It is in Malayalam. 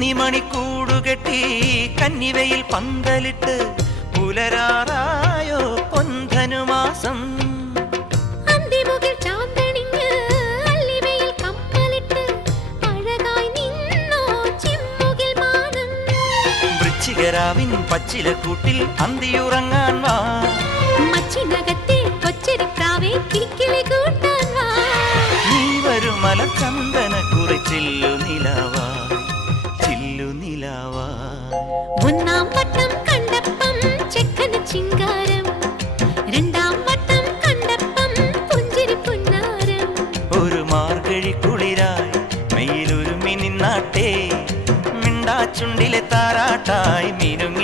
കുന്നിമണിക്കൂടുകെട്ടി കന്നിവയിൽ പന്തലിട്ട് പുലരാറായോ പൊൻധനുമാസം വൃശ്ചികരാവിൻ പച്ചിലക്കൂട്ടിൽ അന്തിയുറങ്ങാൻ വാ നീ വരുമല ചന്ദന കുറിച്ചില്ലു നിലാവാ ചില്ലു നിലാവാ ഒന്നാം വട്ടം കണ്ടപ്പം ചെക്കന ചിങ്കാരം രണ്ടാം വട്ടം കണ്ടപ്പം പുഞ്ചിരി പുന്നാരം ഒരു മാർഗഴി കുളിരായി മെയിലൊരുമി നിന്നാട്ടേ മിണ്ടാച്ചുണ്ടിലെ താരാട്ടായി മീനും